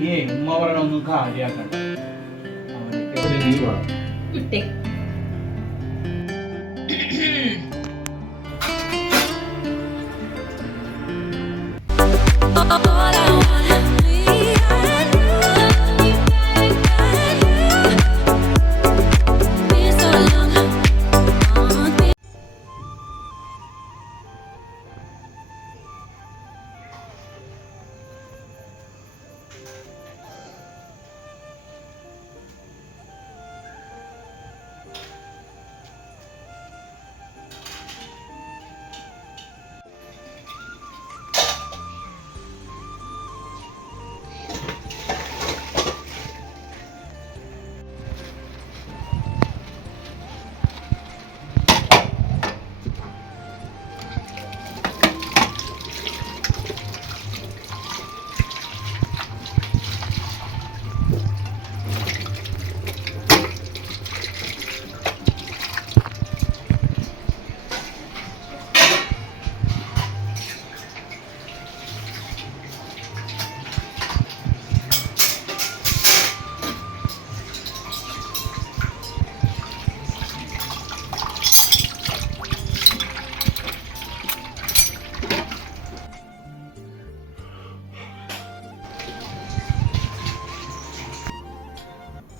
നീ ഉമ്മ പറയണൊന്നും കാര്യാക്കണ്ട. അവനൊക്കെ നീ വാ. വിട്ടേ.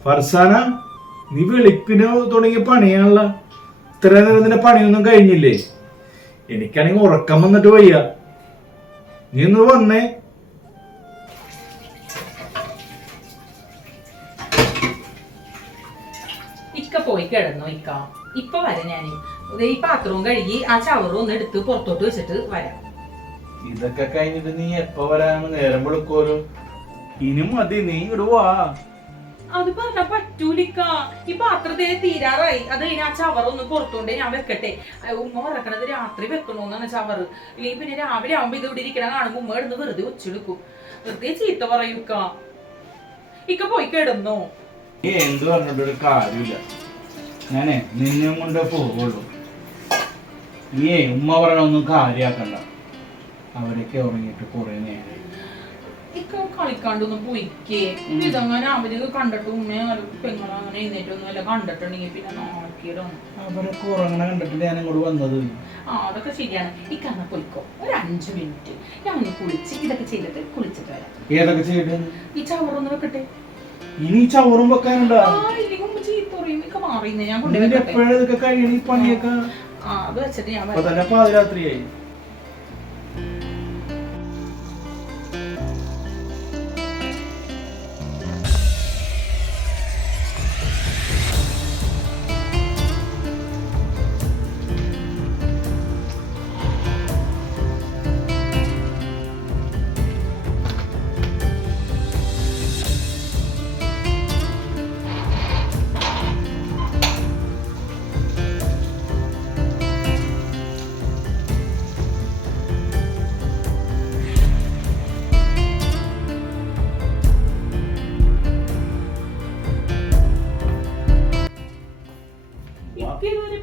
ഫർസാന, നീ വെളുപ്പിന് തുടങ്ങിയ പണിയാണല്ല. ഇത്ര നേരം നിന്റെ പണിയൊന്നും കഴിഞ്ഞില്ലേ? എനിക്കാണെങ്കിൽ ഉറക്കം വന്നിട്ട് വയ്യ. നീ ഒന്ന് വന്നേ. ഇക്ക പോയി കിടന്നോ ഇക്ക? ഇപ്പൊ വരാം ഞാൻ. ഈ പാത്രവും കഴുകി ആ ചവറും ഒന്ന് എടുത്ത് പുറത്തോട്ട് വെച്ചിട്ട് വരാം. ഇതൊക്കെ കഴിഞ്ഞിട്ട് നീ എപ്പ വരാന്ന് നേരം വിളിക്കോലോ. ഇനി മതി, നീ ഇങ്ങോട്ട് വാ. അത് പറഞ്ഞ പറ്റൂലിക്ക. ഈ പാത്രത്തെ തീരാറായി. അത് കഴിഞ്ഞ ആ ചവറൊന്ന് പുറത്തോണ്ട് ഞാൻ വെക്കട്ടെ. ഉമ്മ ഉറക്കണത് രാത്രി വെക്കണോന്നാണ് ചവറ്. ഇല്ലെങ്കിൽ പിന്നെ രാവിലെ ആവുമ്പോ ഇത് ഇവിടെ ഇരിക്കണം കാണുമ്പോ ഉമ്മ ഇടുന്ന് വെറുതെ ഒച്ചെടുക്കും. വെറുതെ ചീത്ത പറയൂക്ക. ഇക്ക പോയി കിടന്നോ? നീ എന്ത് പറഞ്ഞിട്ടൊരു കാര്യമില്ല. ഞാനേ നിന്നെ കൊണ്ട് പോകുള്ളൂ. നീ ഉമ്മ പറയണൊന്നും കാര്യാക്കണ്ട. അവരൊക്കെ ഉറങ്ങിയിട്ട് കുറെ നേരം. ഇക്ക കളിക്കാണ്ടൊന്നും പോയിക്കേ. ഇതങ്ങനെ അവര് കണ്ടിട്ട് ഉമ്മയോ പെങ്ങളോ അങ്ങനെ എഴുന്നേറ്റൊന്നും അല്ല കണ്ടിട്ടുണ്ടെങ്കിൽ പിന്നെ നോക്കിയിടും. അവരൊക്കെ ഉറങ്ങണ കണ്ടിട്ട് ഞാൻ ഇങ്ങോട്ട് വന്നത്. അതൊക്കെ ശരിയാണ്. ഇക്കന്ന് പോയിക്കോ. ഒരു 5 മിനിറ്റ് ഞാൻ ഒന്ന് കുളിച്ച് ഇതൊക്കെ ചെയ്തിട്ട് കുളിച്ചിട്ട് വരാം. ഏതൊക്കെ ചെയ്തിട്ട്? ഈ ചവറൊന്ന് വെക്കട്ടെ. ഇനി ചവറും വെക്കാനുണ്ടോ? ഞാൻ എപ്പോഴൊക്കെ കഴിയണ ഈ പണിയൊക്കെ? അത് വെച്ചിട്ട് ഞാൻ തന്നെ പാതിരാത്രിയായി.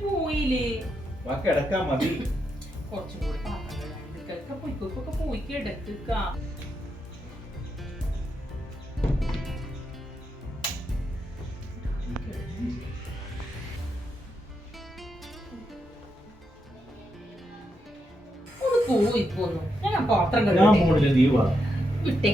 പോയില്ലേ? കിടക്കാൻ മതി. കുറച്ചും കൂടി പാത്രങ്ങൾ പോയിക്കൊക്കെ പോയി കിടക്കുക. പോയി പോന്നു. ഞാൻ പാത്രം വിട്ടേ.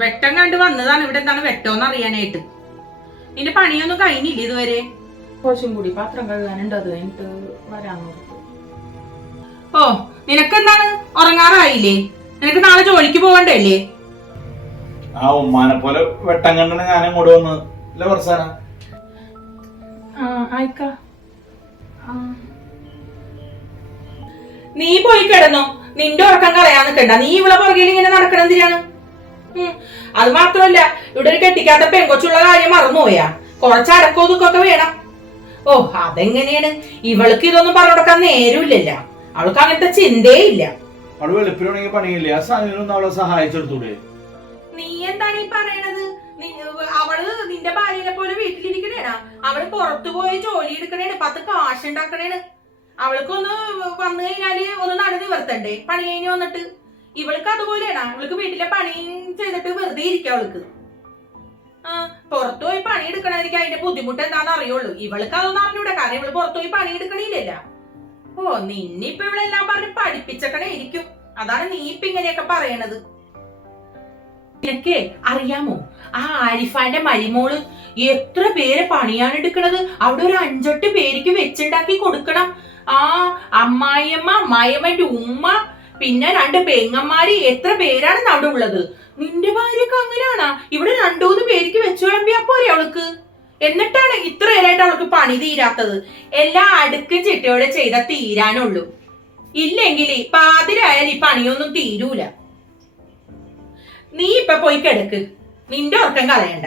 വെട്ടം കണ്ട് വന്നതാണ്. ഇവിടെ എന്താണ് വെട്ടോന്ന് അറിയാനായിട്ട്. നിന്റെ പണിയൊന്നും കഴിഞ്ഞില്ല ഇതുവരെ. കുറച്ചും കൂടി പാത്രം കഴുകാനുണ്ട്. അത് കഴിഞ്ഞിട്ട് വരാന്ന്. ഓ, നിനക്കെന്താണ് ഉറങ്ങാറായില്ലേ? നിനക്ക് നാളെ ജോലിക്ക് പോകണ്ടല്ലേ? ആ ഉമ്മാനെ പോലെ വെട്ടം കണ്ടാണ് ഞാൻ അങ്ങോട്ട് വന്നത്. അല്ലേ ഫർസാന? നീ പോയി കിടന്നോ. നിന്റെ ഉറക്കം കളയാൻ നിൽക്കണ്ട. നീ ഇവിടെ പുറകിൽ ഇങ്ങനെ നടക്കണെന്തിനാണ്? അത് മാത്രമല്ല, ഇവിടെ ഒരു കെട്ടിക്കാത്ത പെങ്കൊച്ചുള്ള കാര്യം മറന്നുപോയാ. കുറച്ച് അടക്കോതുക്കൊക്കെ വേണം. ഓ, അതെങ്ങനെയാണ്? ഇവൾക്ക് ഇതൊന്നും പറഞ്ഞു കൊടുക്കാൻ നേരമില്ലല്ല. അവൾക്ക് അങ്ങനത്തെ ചിന്തയേ ഇല്ല. അവള് വെളുപ്പിലാണെങ്കിൽ പണിയില്ലേ? ആ സാധനം അവളെ സഹായിച്ചെടുത്തൂടെ? നീ എന്താണ് ഈ പറയണത്? അവള് നിന്റെ അവള് പുറത്തു പോയി ജോലി എടുക്കണേണ്, 10 കാശ് ഉണ്ടാക്കണേണ്. അവൾക്കൊന്ന് വന്നു കഴിഞ്ഞാല് ഒന്ന് നടന്ന് നിവർത്തണ്ടേ പണി കഴിഞ്ഞ് വന്നിട്ട്. ഇവൾക്ക് അതുപോലെയാണ്, അവൾക്ക് വീട്ടിലെ പണി ചെയ്തിട്ട് വെറുതെ ഇരിക്കാം. അവൾക്ക് പുറത്തു പോയി പണി എടുക്കണായിരിക്കും അതിന്റെ ബുദ്ധിമുട്ട് എന്താണെന്ന് അറിയുള്ളൂ. ഇവൾക്ക് അതൊന്നും അറിഞ്ഞൂടെ, കാരണം ഇവള് പുറത്തു പോയി പണി എടുക്കണില്ലല്ല. ഓ, നിന്നിപ്പൊ ഇവളെല്ലാം പറഞ്ഞ് പഠിപ്പിച്ചക്കണേ ഇരിക്കും. അതാണ് നീ ഇപ്പൊ ഇങ്ങനെയൊക്കെ പറയണത്. നിനക്കേ അറിയാമോ, ആ ആരിഫാന്റെ മരിമോള് എത്ര പേരെ പണിയാണ് എടുക്കണത്. അവിടെ ഒരു 5-8 പേർക്ക് വെച്ചുണ്ടാക്കി കൊടുക്കണം. ആ അമ്മായിയമ്മ, അമ്മായിയമ്മന്റെ ഉമ്മ, പിന്നെ 2 പെങ്ങന്മാര്, എത്ര പേരാണ് അവിടെ ഉള്ളത്. നിന്റെ ഭാര്യയൊക്കെ അങ്ങനെയാണാ? ഇവിടെ 2-3 പേർക്ക് വെച്ചു വിളമ്പിയാ പോരെ അവൾക്ക്? എന്നിട്ടാണ് ഇത്ര നേരമായിട്ട് അവൾക്ക് പണി തീരാത്തത്. എല്ലാം അടുക്കും ചിട്ടയോടെ ചെയ്താൽ തീരാനുള്ളൂ. ഇല്ലെങ്കിൽ പാതിരായാലും ഈ പണിയൊന്നും തീരൂല. നീ ഇപ്പൊ പോയി കിടക്ക്, നിന്റെ ഉറക്കം കളയണ്ട.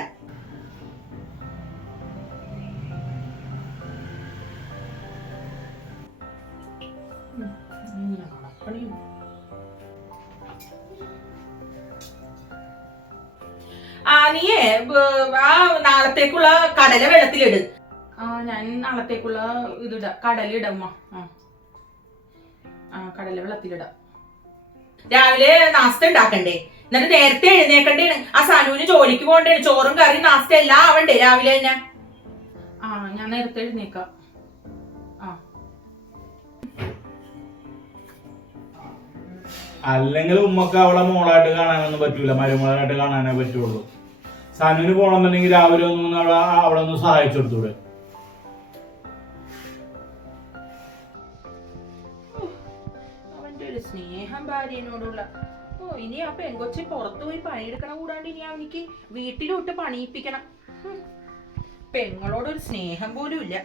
നീയേ നാളത്തേക്കുള്ള കടല വെള്ളത്തിലിട്. ഞാൻ നാളത്തേക്കുള്ള ഇതിടാം, കടലിടമ്മ. കടല വെള്ളത്തിലിടാം. രാവിലെ നാസ്ത ഉണ്ടാക്കണ്ടേ, എന്നിട്ട് നേരത്തെ എഴുന്നേക്കണ്ടേണ്. ആ സനുവിന് ജോലിക്ക് പോകണ്ടേണ്. ചോറും കറിയും നാസ്ത എല്ലാം ആവണ്ടേ രാവിലെ തന്നെ. ഞാൻ നേരത്തെ എഴുന്നേക്കാം. അല്ലെങ്കിൽ ഉമ്മക്ക് അവളെ മോളായിട്ട് കാണാനൊന്നും പറ്റൂല, മരുമോളായിട്ട് കാണാനേ പറ്റുള്ളൂ. സനുവിന് പോകണമെന്നുണ്ടെങ്കിൽ രാവിലെ ഒന്നും അവിടെ ഒന്ന് സഹായിച്ചു കൊടുത്തൂടെ? അവന്റെ ഒരു സ്നേഹം ഭാര്യനോടുള്ള. ഇനി ആ പെങ്കൊച്ചി പുറത്തു പോയി പണിയെടുക്കണം കൂടാണ്ട് ഇനി അവനിക്ക് വീട്ടിലോട്ട് പണിയിപ്പിക്കണം. പെങ്ങളോടൊരു സ്നേഹം പോലും ഇല്ല.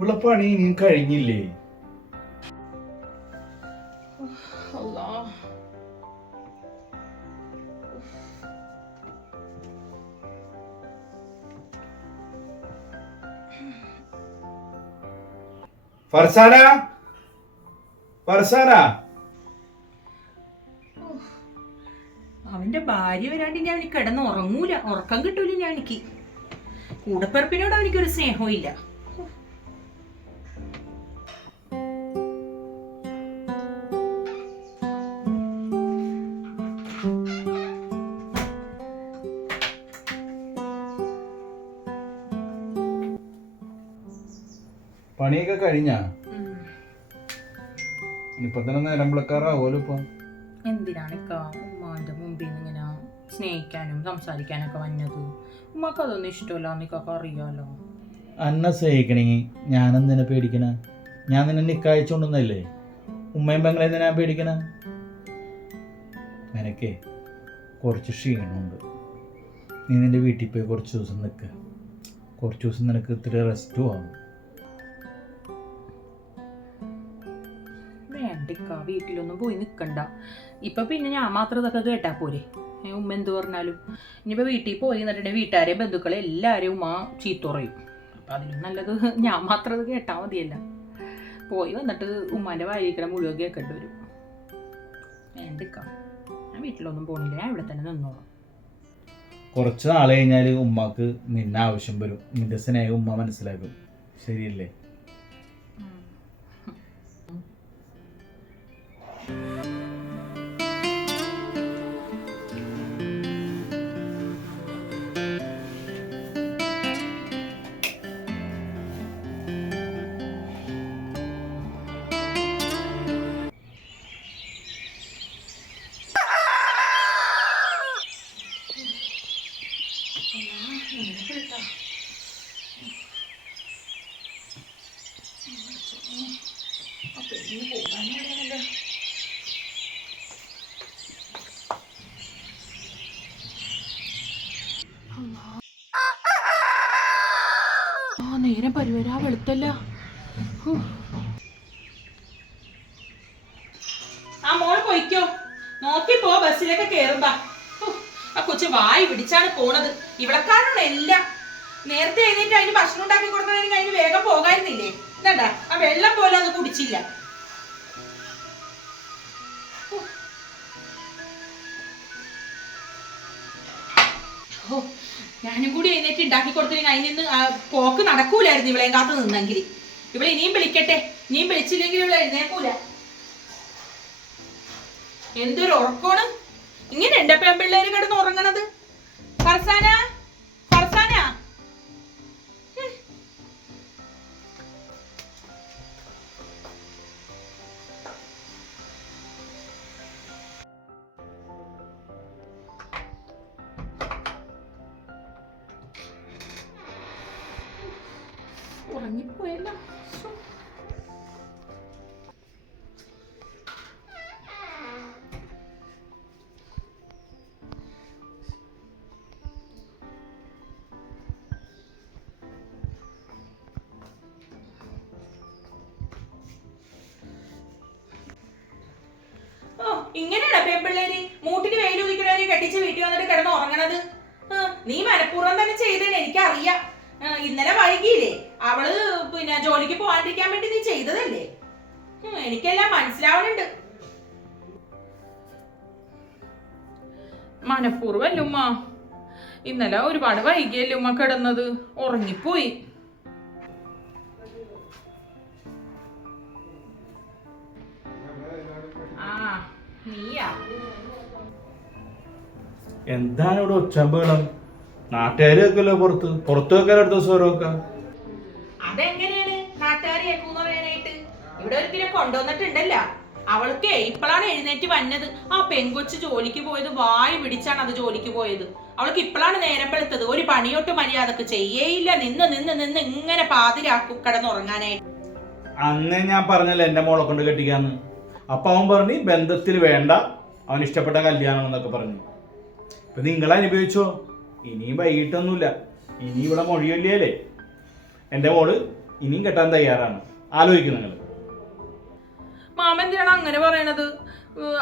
ഉള്ള പണി ഇനിയും കഴിഞ്ഞില്ലേ? ഫർസാന, ഫർസാന. അവന്റെ ഭാര്യ വരാണ്ട് ഞാൻ കിടന്ന് ഉറങ്ങൂല, ഉറക്കം കിട്ടൂല. ഞാൻ എനിക്ക് കൂടപ്പിറപ്പിനോട് അവനിക്കൊരു സ്നേഹവും ഇല്ല. പണിയൊക്കെ കഴിഞ്ഞാ? ഇപ്പൊ തന്നെ നേരം വിളക്കാറാവോലോ. ഇപ്പൊ എന്തിനാണ് ഉമ്മാന്റെ മുമ്പിൽ നിന്ന് ഇങ്ങനെ സ്നേഹിക്കാനും സംസാരിക്കാനൊക്കെ വന്നത്? ഉമ്മക്ക് അതൊന്നും ഇഷ്ടമല്ല, നിനക്കൊക്കെ അറിയാലോ. അന്നെ സ്നേഹിക്കണെങ്കിൽ ഞാനെന്തിനെ പേടിക്കണ? ഞാൻ നിന്നെ നിക്കയച്ചോണ്ടൊന്നല്ലേ. ഉമ്മയും പെങ്ങളെ എന്തിനാ പേടിക്കണ? നിനക്കേ കുറച്ച് ക്ഷീണമുണ്ട്. നീ നിന്റെ വീട്ടിൽ പോയി കുറച്ച് ദിവസം നിൽക്കുക. കുറച്ച് ദിവസം നിനക്ക് ഇത്തിരി റെസ്റ്റും ആവും. വീട്ടിലൊന്നും പോയി നിൽക്കണ്ട. ഇപ്പൊ പിന്നെ ഞാൻ മാത്രം ഇതൊക്കെ കേട്ടാ പോരെ. ഉമ്മ എന്ത് പറഞ്ഞാലും ഇനിയിപ്പോ വീട്ടിൽ പോയി എന്നിട്ടുണ്ടെങ്കിൽ വീട്ടുകാരെയും ബന്ധുക്കളെ എല്ലാവരെയും ഉമ്മ ചീത്ത പറയും. അപ്പൊ അതിലും നല്ലത് ഞാൻ മാത്രം ഇത് കേട്ടാ മതിയല്ല. പോയി വന്നിട്ട് ഉമ്മാന്റെ വായിക്കണ മുഴുവൻ കേൾക്കേണ്ടി വരും. വേണ്ടിക്കാം, ഞാൻ വീട്ടിലൊന്നും പോണില്ല, ഞാൻ ഇവിടെ തന്നെ നിന്നോളാം. കുറച്ച് നാൾ കഴിഞ്ഞാൽ ഉമ്മക്ക് നിന്നെ ആവശ്യം വരും. നിന്റെ സ്നേഹം ഉമ്മ മനസ്സിലാക്കും. ശരിയല്ലേ? നേരം പരിവരാ വെളുത്തല്ല. മോള് പോയിക്കോ, നോക്കിപ്പോ ബസ്സിലൊക്കെ കേറുമ്പോ. ആ കൊച്ചു വായി പിടിച്ചാണ് പോണത്. ഇവിടെക്കാരാണ് എല്ലാം. നേരത്തെ എഴുന്നേറ്റ് അതിന് ഭക്ഷണം ഉണ്ടാക്കി കൊടുക്കണമെങ്കിൽ അതിന് വേഗം പോകായിരുന്നില്ലേ? എന്താ ആ വെള്ളം പോലും അത് കുടിച്ചില്ല. ഓ, ഞാനും കൂടി എഴുന്നേറ്റ് ഉണ്ടാക്കി കൊടുത്തില്ലെങ്കിൽ അതിൽ നിന്ന് പോക്ക് നടക്കൂലായിരുന്നു ഇവളെയും കാത്ത് നിന്നെങ്കിൽ. ഇവളെ ഇനിയും വിളിക്കട്ടെ, ഇനിയും വിളിച്ചില്ലെങ്കിൽ ഇവളെ എഴുന്നേക്കൂല. എന്തൊരു ഉറക്കമാണ്! ഇങ്ങനെ എന്റെ പെൺപിള്ളേര് കിടന്ന് ഉറങ്ങണത്. ഫർസാന, ഫർസാന, ഉറങ്ങിപ്പോയല്ലോ. ഇങ്ങനെയാണോ പെൺപിള്ളേര് മൂട്ടിന് വെയിൽ ഉദിക്കുന്നവരെ കെട്ടിച്ച് വീട്ടിൽ വന്നിട്ട് കിടന്ന് ഉറങ്ങണത്? നീ മനഃപൂർവ്വം തന്നെ ചെയ്തേനെ, എനിക്കറിയാം. ഇന്നലെ വൈകിയില്ലേ, അവള് പിന്നെ ജോലിക്ക് പോകാണ്ടിരിക്കാൻ വേണ്ടി നീ ചെയ്തതല്ലേ? എനിക്കെല്ലാം മനസ്സിലാവുന്നുണ്ട്. മനഃപൂർവ്വമല്ല ഉമ്മ, ഇന്നലെ ഒരുപാട് വൈകിയല്ലേ ഉമ്മ കിടന്നത്, ഉറങ്ങിപ്പോയി. എന്താണ് ഇവിടെ ഒച്ചമ്പേളം? നാട്ടുകാർ വെക്കല്ലോ പുറത്ത് വെക്കാൻ അടുത്ത സ്വരമൊക്കെ. അതെങ്ങനെയാണ് നാട്ടുകാർ കേൾക്കൂന്ന് പറയാനായിട്ട്? ഇവിടെ ഒരിക്കലും കൊണ്ടുവന്നിട്ടുണ്ടല്ലോ. അവൾക്ക് ഇപ്പോഴാണ് എഴുന്നേറ്റ് വന്നത്. ആ പെൺകൊച്ച് ജോലിക്ക് പോയത് വായി പിടിച്ചാണ് അത് ജോലിക്ക് പോയത്. അവൾക്ക് ഇപ്പോഴാണ് നേരം വെളുത്തത്. ഒരു പണിയൊട്ട് മര്യാദക്ക് ചെയ്യേയില്ല. നിന്ന് നിന്ന് നിന്ന് ഇങ്ങനെ പാതിരാക്കും കിടന്നുറങ്ങാനായിട്ട്. അന്നേ ഞാൻ പറഞ്ഞല്ലോ എന്റെ മോളെ കൊണ്ട് കെട്ടിക്കാന്ന്. അപ്പൊ അവൻ പറഞ്ഞു ബന്ധത്തിൽ വേണ്ട, അവൻ ഇഷ്ടപ്പെട്ട കല്യാണം എന്നൊക്കെ പറഞ്ഞു. ഇപ്പൊ നിങ്ങൾ അനുഭവിച്ചോ. ഇനിയും വൈകിട്ടൊന്നുമില്ല. ഇനി ഇവിടെ മൊഴിയല്ലേ. എന്റെ മോള് ഇനിയും കെട്ടാൻ തയ്യാറാണ്. ആലോചിക്കും നിങ്ങൾ. മാമ എന്തിനാണ് അങ്ങനെ പറയണത്?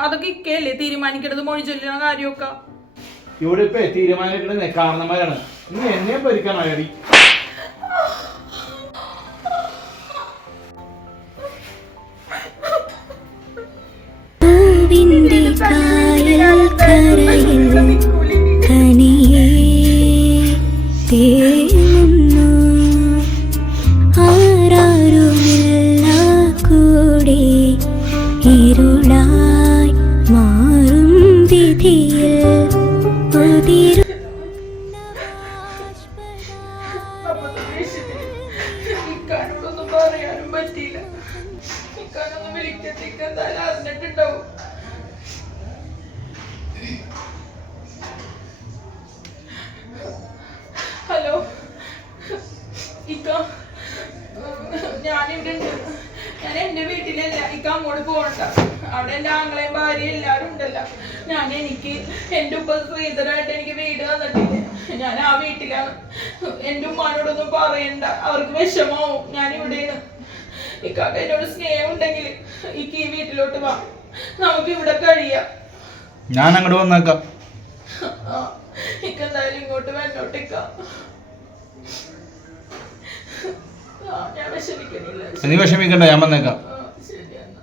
അതൊക്കെ ഇക്കയല്ലേ തീരുമാനിക്കണത്, മൊഴി ചൊല്ലുന്ന കാര്യമൊക്കെ. ഇവിടെ ഇപ്പൊ തീരുമാനിക്കുന്നത് കാരണന്മാരാണ്. നീ എന്നെ ഭരിക്കാൻ അയറി. ഇരുളായി മാറും വിധിയിൽ ഇക്കാനോടൊന്നും പറയാനും പറ്റിയില്ല. ഇക്കാനൊന്നും വിളിക്കത്തിക്കെന്തായാലും അറിഞ്ഞിട്ടുണ്ടാവും. ഹലോ ഇക്ക, ഞാനിവിടെ ഉണ്ട്. ഞാൻ എന്റെ വീട്ടിലല്ല. ഇക്ക അങ്ങോട്ട് പോകണ്ട. അവിടെ എന്റെ ആങ്ങളെയും ഭാര്യയും എല്ലാരും ഉണ്ടല്ലോ. എനിക്ക് എന്റെ ഉപ്പ ശ്രീധരായിട്ട് എനിക്ക് വീട് തന്നിട്ടില്ല. ഞാൻ ആ വീട്ടിലാണ്. എന്റെ ഉമ്മാനോടൊന്നും പറയണ്ട, അവർക്ക് വിഷമാവും. ഞാനിവിടെയാണ്. ഇക്കാക്ക് എന്നോട് സ്നേഹം ഉണ്ടെങ്കിൽ ഇക്ക് ഈ വീട്ടിലോട്ട് വാ, നമുക്ക് ഇവിടെ കഴിയാം. ഞാൻ അങ്ങോട്ട് വന്നേക്കാം. ഇക്കെന്തായാലും ഇങ്ങോട്ട് വന്നോട്ടിക്ക. ഞാൻ വിഷമിക്കുന്നില്ല. നീ വിഷമിക്കണ്ട, ഞാൻ വന്നേക്കാം. ശരി എന്നാ.